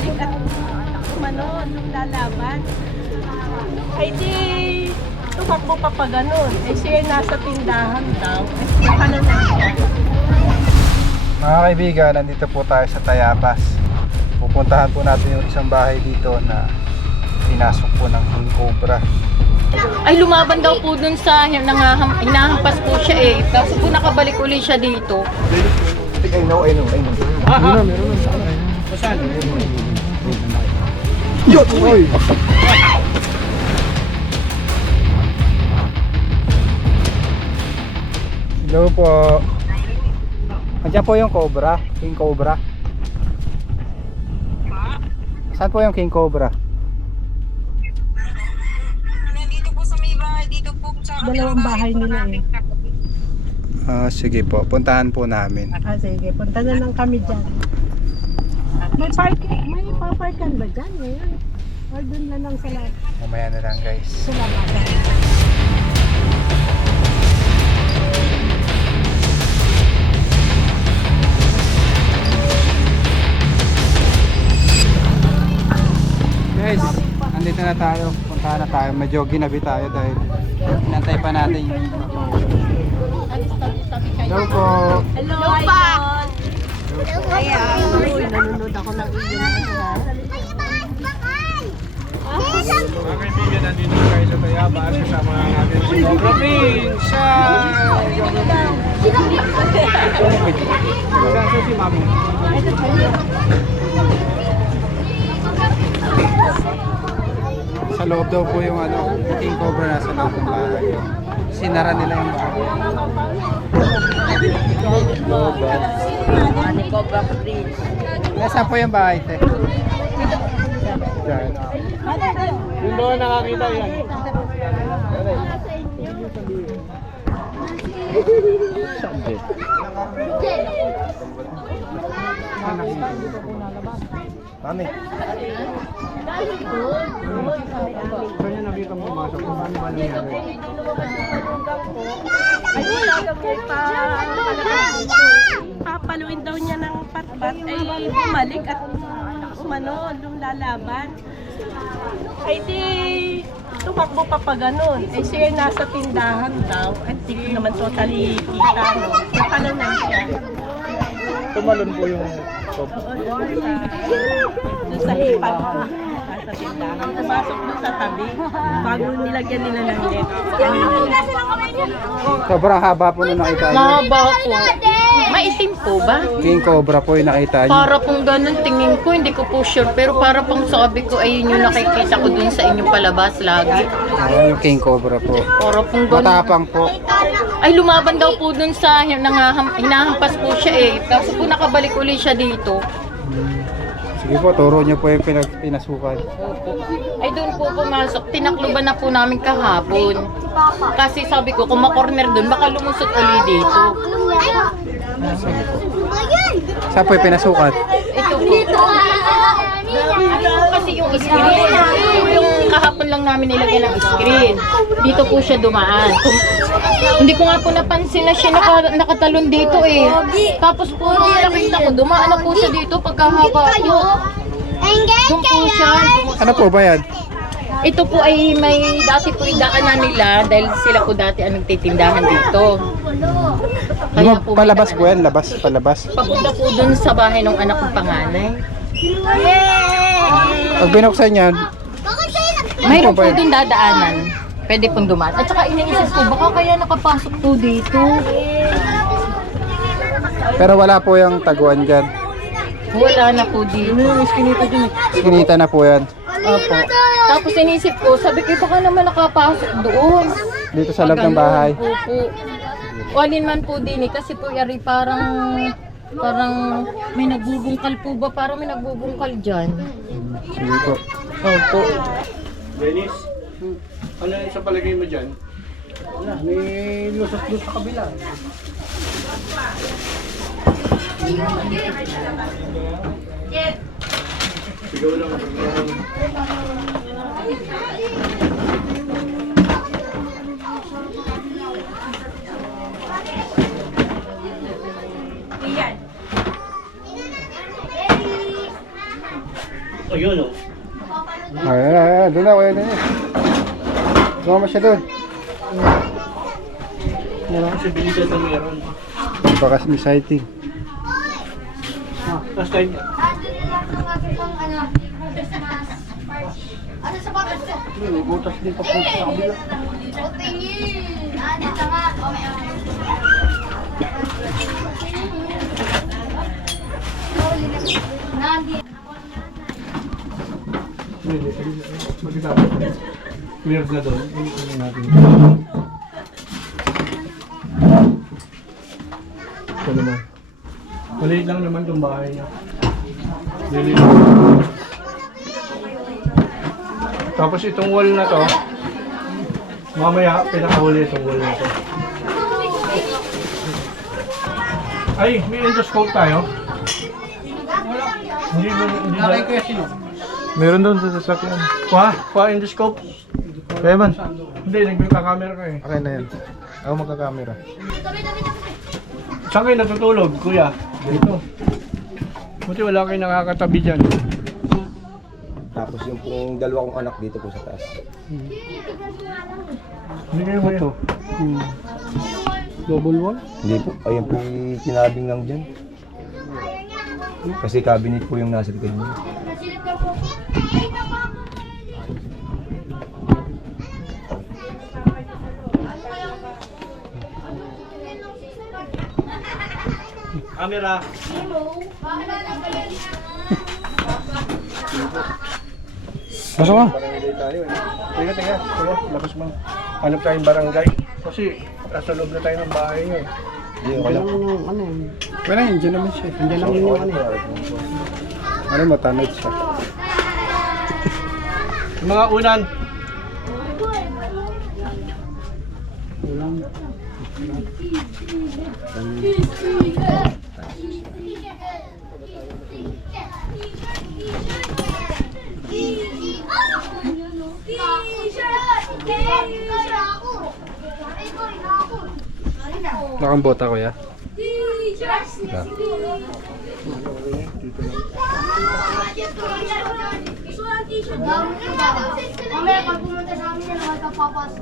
bumalik at umano, lalaban. Ay di, tumakbo pa pa ganun. Eh siya nasa tindahan daw. Eh paano na siya? Mga kaibigan, nandito po tayo sa Tayabas. Pupuntahan po natin yung isang bahay dito na pinasok po ng King Cobra. Ay, lumaban daw po dun sa hinahampas po siya eh. Tapos po nakabalik ulit siya dito. I know. Meron na. Saan? Yun! Oy! Hello po. Andiyan po yung Cobra, King Cobra. Saan po yung King Cobra? Nandito po sa may bahay, dito po sa Dalawang bahay nila eh. Sige po, puntahan po namin. Sige, punta na lang kami dyan. May paparkan ba dyan ngayon? Or dun na lang sa lahat? Mamaya na lang guys. Sa lahat. Guys, andito na tayo. Puntahan na tayo. Medyo ginabi tayo dahil inantay pa natin yung hello po. Hello, Idol! Uy, nanonood ako ng iyong Mga kaibigan, nandito tayo sa Tayabas. Kasama natin si Cobra Prince. Saan si Mami? Sa loob daw po yung King Cobra nasa loob ng bahay. Sinara nila yung bahay. Cobra Prince. Nasaan po yung bahay, te? Diyan. Yung doon nakakita yan. Mami. Saan niya nakita mo pumasok? Paano ba nangyari? Ay, wala kami papaluin daw niya ng patpat ay bumalik at umano, lumalaban. Ay di, tumakbo pa pa ganun. Eh siya nasa tindahan daw. At di ko naman totally kita, no? Paano na siya? Tumalon po yung Doon sa hipag ko. Nasa tindahan. Pumasok doon sa tabi. Bago nilagyan nila ng net. sobrang haba po na nakita niyo. Mahaba po. Maitim po ba? King Cobra po yung nakita niyo. Para pong ganun tingin ko, hindi ko po sure. Pero para pong sabi ko, ayun yung nakikita ko dun sa inyong palabas lagi. Yung King Cobra po. Para pong ganun. Matapang po. Ay, lumaban daw po dun sa hinahampas po siya eh. Tapos po nakabalik ulit siya dito. Sige po, turo niyo po yung pinasukan. Ay, doon po pumasok. Tinakluban na po namin kahapon. Kasi sabi ko, kung makorner dun, baka lumusot ulit dito. Sige po. Saan po yung pinasukan? Ito po. Kasi yung screen, yung kahapon lang namin nilagyan ng screen. Dito po siya dumaan. Hindi ko nga po napansin na siya nakatalon dito eh. Tapos po, nakita ko, dumaan na po siya dito pagkahaba po. Doon po siya. Ano po ba yan? Ito po ay may dati po idaanan nila dahil sila po dati ang nagtitindahan dito. Palabas po yan? Labas? Palabas? Papunta po dun sa bahay ng anak kong panganay. Pag binuksan yan, Mayroon po dun dadaanan. Pwede pong dumaan. At saka iniisip ko, baka kaya nakapasok po dito. pero wala po yung taguan dyan. Wala na po dito. Skinita na po yan. Opo. Tapos iniisip ko, sabi ko, baka naman nakapasok doon. Dito sa loob ng bahay. Opo. Walin man po din eh, kasi po yari parang may nagbubungkal po ba? Parang may nagbubungkal dyan. Sige po. Opo. Dennis, ano yung sa palagay mo dyan? Wala, may lusot doon sa kabila. Sigaw lang. Ayun oh. Ay, doon na, kuya Dennis. Sumama siya doon. Posibilidad na meron. Baka may sighting. Last time. Ano sa bakit ko? May butas din pa po sa kabila. O tingin! Ano sa nga? O may Nandi. Clear na doon. Ano natin. Ito naman. Maliit lang naman itong bahay niya. Maliit lang. Tapos itong wall na to, mamaya pinakahuli itong wall na to. Ay, may endoscope tayo. Hindi na. Meron doon sa sasakyan. Kuha endoscope. Kaya man. Hindi, nagka-camera ka eh. Okay na yan. Ako magkakamera. Saan kayo natutulog, kuya? Dito. Buti wala kayo nakakatabi dyan. Tapos yung pong dalawa kong anak dito po sa taas. Hindi kayo ba ito? Double wall? Hindi po, ayun po yung sinabing lang dyan. Kasi cabinet po yung nasa likod niya. Camera. Pasok ka. Teka, kuya, labas mo. Hanap tayong barangay. Kasi nasa loob na tayo ng bahay niyo. Hindi, okay lang. Wala, nandiyan naman siya. Nandiyan lang yung ano. Ano, matanod siya. Yung mga unan. Nakambota ko ya. Mamaya pag pumunta sa amin yan, magkapapas.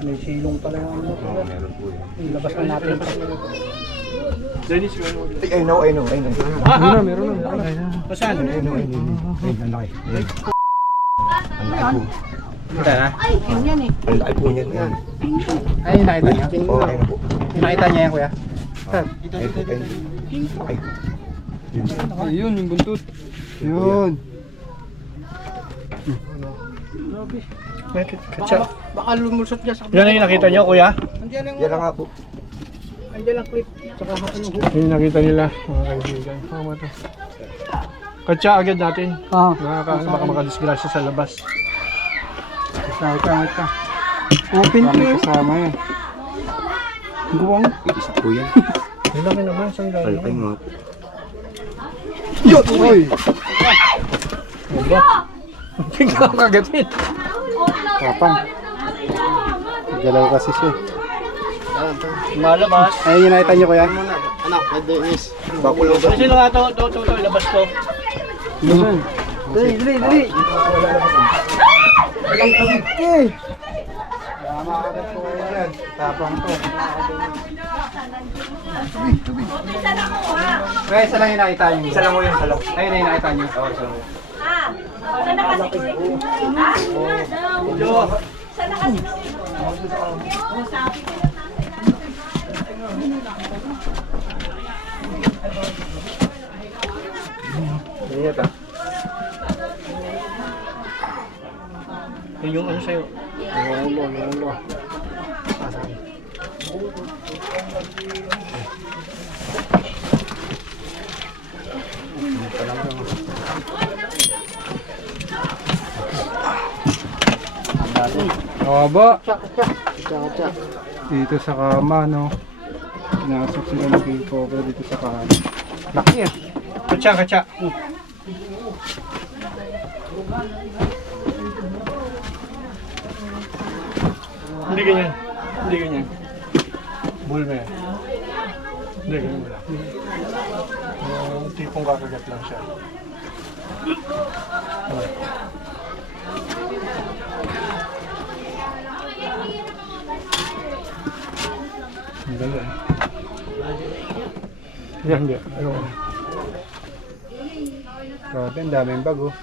May silong pala yung ano. Oo, meron po yun. Ilabas na natin. Dennis, yun ano? I know. Meron na. Saan? Ay, ang laki. Ang laki po. Kita na? Ang laki po niyan. Yan. Ay, nakita niya. Oo, ayun po. Nakita niya yan, kuya. Ayun po, ayun. Ay. Yun. Ayun, yung buntot. Yun. Katsa. Baka lumusot niya sa kapila. Yan ang nakita niyo, kuya? Yan lang nga po. Yung nakita nila, mga kaibigan. Tama to. Katsa agad natin. Baka makadisgrasya sa labas. Wait ka. Open to eh. Kasama yan. Guwang. Isa po yan. Ang laki naman, saan Ang galing? laki nga po. Yun! Uy! Bigla ko kagatin. Tapang. Galaw kasi siya. Malabas. Ay, yun nakita niyo, kuya? Bakulo ba? Sino nga to, ilabas to. Yun. Dali! Walang kabit eh! Tama agad po kayo yan. Tapang to. Tubi. Kaya isa lang yung nakita niyo. Isa lang mo yun, isa lang. Ayun na yung nakita niyo. Oo, isa lang mo. Ingat ah. Yun yung ano sa'yo. Yung ulo. Haba. Dito sa kama, no? Pinasok sila ng game cover dito sa kama. Laki ah. Katsa. Hindi ganyan. Bulma yan. Hindi, ganun wala. Tipong kakagat lang siya. Ang ganda. Yan, hindi. Ayoko. Grabe, ang daming bag oh.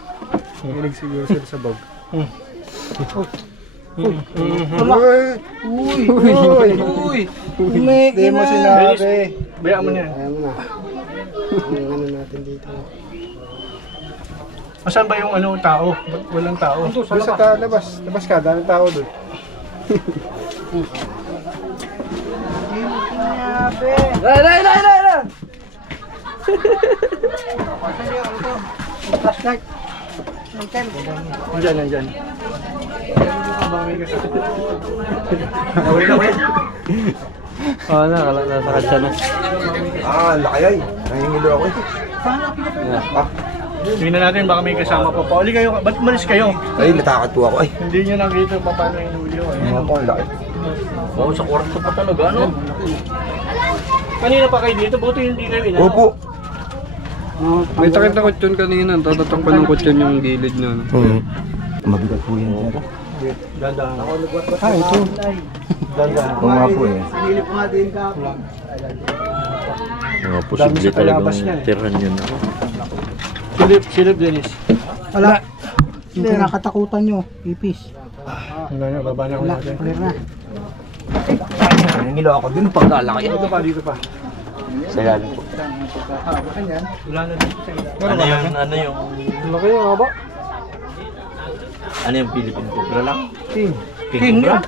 Hilig siguro sila sa bag. Uy! Hindi mo sinabi. Bayaan mo na yan. Ayaw mo na. Ang ano natin dito. Asan ba yung tao? Ba't walang tao? Doon sa labas. Labas ka, daming tao doon. Nandyan. Oo na, nasa katsa na. Ah, laki ay. Nahingilo ako eh. Tingnan natin baka may kasama pa. Pauli kayo, ba't malis kayo? Ay, natakot po ako ay. Hindi nyo nakita pa paano yung nulyo. Ano po, ang laki. Oo, sa kwarto pa talaga, ano? Kanina pa kayo dito, buti hindi kayo inano. Opo. May takit na kutsyon kanina, tatatak pa ng kutsyon yung gilid niya. No? Mabigat po yan. Ganda. Ito. Oo nga po eh. Mga Dami posible sa palabas talagang niya eh. tirhan yun. Silip, Dennis. Wala. Hindi, nakatakutan nyo. Ipis. Wala na, baba na ako natin. Clear na. Nahingilo ako din pagkalaki. Dito pa. Sa ilalim po. Wala na dito sa ilalim. Ano yung Laki yung haba. ano yung Philippine Cobra lang? King. King Cobra?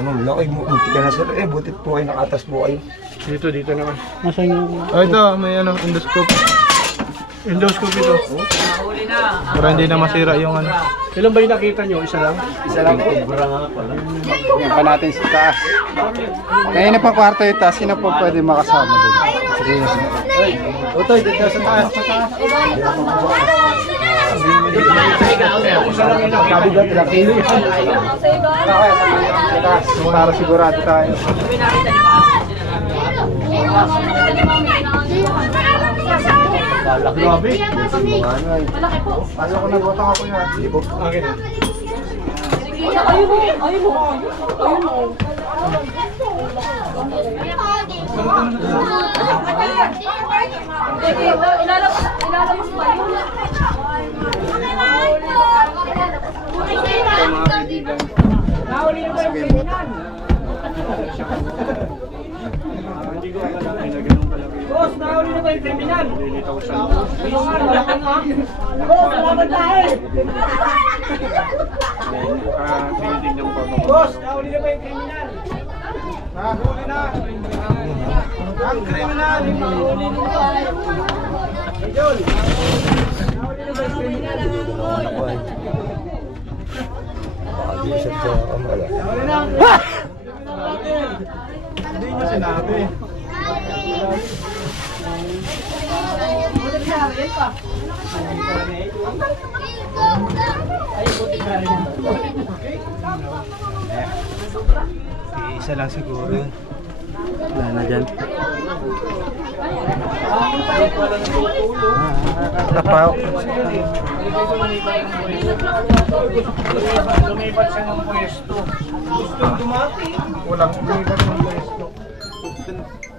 Ano, laki. Munti ka na sir. Butit po kayo nakatas po kayo. Dito naman. Nasaan yung... Ito, may endoscope. Endoscope ito. Para hindi na masira yung ano. Ilan ba yung nakita nyo? Isa lang? Isa lang po. Cobra nga pala. Yan pa natin sa taas. Kaya na pa kwarto yung taas. Sino po pwede makasama doon? Sige. Utoy, dito sa taas. Isa lang yun. Kabigat lang. Kilo yan. Sa taas. Para sigurado tayo. Grabe. Ayaw ko na botang ako yan. Sige po. Akin na. Hindi ko akala ay na ganun kalaki. Boss, nahuli na ba yung kriminal? Lilitaw sa tinitignan pa ba? Boss, nahuli na ba yung kriminal? Nahuli na. Ang kriminal. Nahuli na ba? Idol! Nahuli na ba yung kriminal? Pakag-iisip ko ang wala. Hindi mo sinabi. Isa lang siguro yun. Wala na dyan. Tapaw. Lumipat siya ng pwesto. Gusto dumati. Walang lumipat ng pwesto.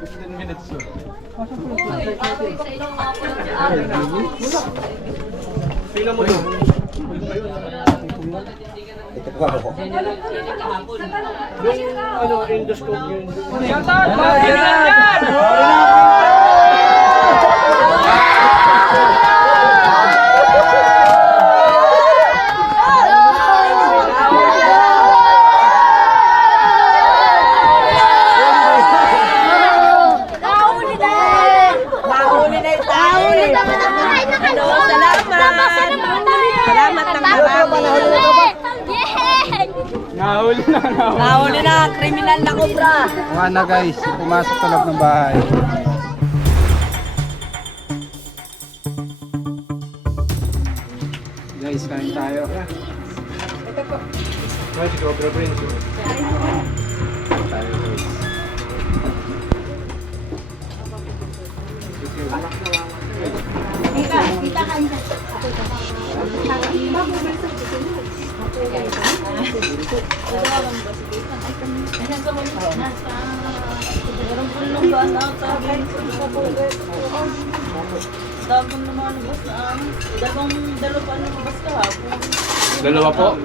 15 minutes yun. Tingnan mo doon. Ito po ako. Yung endoscope yun. Salamat ng marami. Nahuli na, kriminal na Cobra. Mga na guys, pumasok sa loob ng bahay. Guys, kain tayo. Ay, si Cobra Prince. Tayo guys. Dalawa po.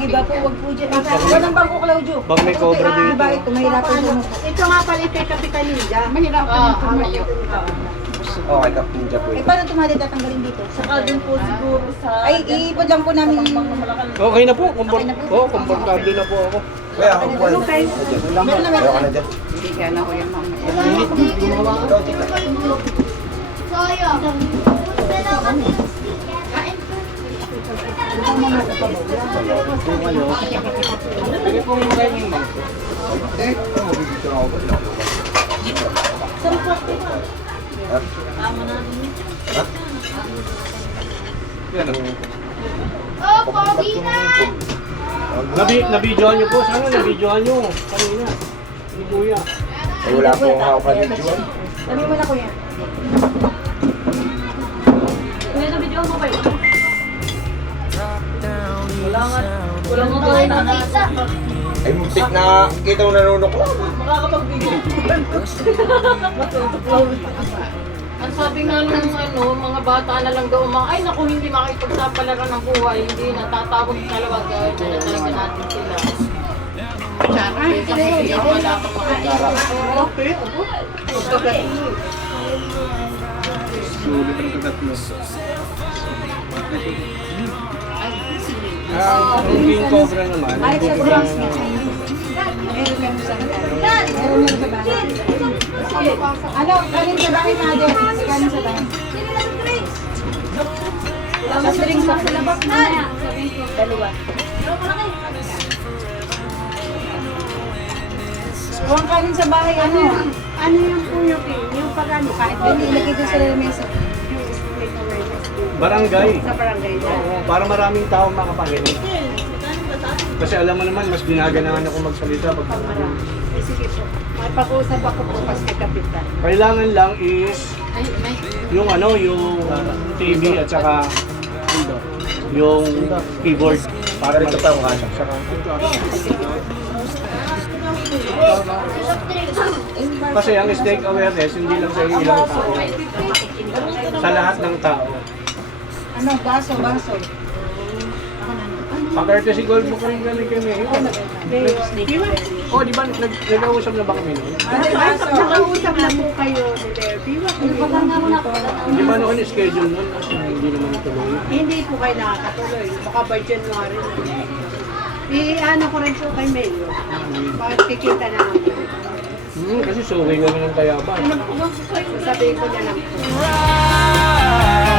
Giba po, wag po dyan. Walang bangko, Claudio. Bang may cobra dito. Giba ito, mahirapan po. Ito nga pala ito, Kapitan Ninja. Kayo. Okay, Kap Ninja po. Eh, paano tumali tatanggalin dito? Saka dun po siguro sa... Ay, iipod lang po namin. Okay na po. Komportable na po ako. Kuya, ako po. Meron na, Ayaw meron ka na. na dyan. Pwede po yung kayo yung mangko. Yan o. Oh, pogi na! Nabidyohan nyo po. Sana nabidyohan nyo. Kanina. Ni Kuya. Ay, wala po akong hawak ka dito. Sabi mo na, kuya. Ay, muntik na kita mo nanunok ko. Ang sabi nga nung mga bata na lang daw, ay naku, hindi makipagsapalaran ng buhay, hindi natatawag talaga, gawin na talaga natin sila. Kasi wala kang makikita. Sulit ang katatlo. Ang king cobra naman. Alex, sa bronze na. Ano, kanin sa bahay, mother? Kanin sa bahay. Sa drink sa labas na. Dalawa. Huwag kanin sa bahay, ano? Ano yung po yung pagano kahit Hindi, ilagay doon sa lamesa. Barangay. sa barangay na. Oo, para maraming tao makapakinig. Kasi alam mo naman, mas ginaganahan ako magsalita pag Eh, sige po. Mapag-usap ako po kasi kapitan. kailangan lang is Ay, may. yung yung TV at saka yung keyboard para Rito pa ang kaso. kasi ang snake awareness hindi lang sa ilang tao, sa lahat ng tao. Ano, baso, baso. Pa-courtesy gold mo rin galing kami. Oh, di ba nag-uusap na ba kami noon? Nakausap na po kayo ni Derby. Hindi ba noon schedule noon? Kasi hindi naman ituloy. Hindi po kayo nakakatuloy. Baka by January na. I-ano ko rin po kay Mayo. Bakit kikita na lang po. Kasi suwi nga ng Tayaba. Sabihin ko niya lang po. Right.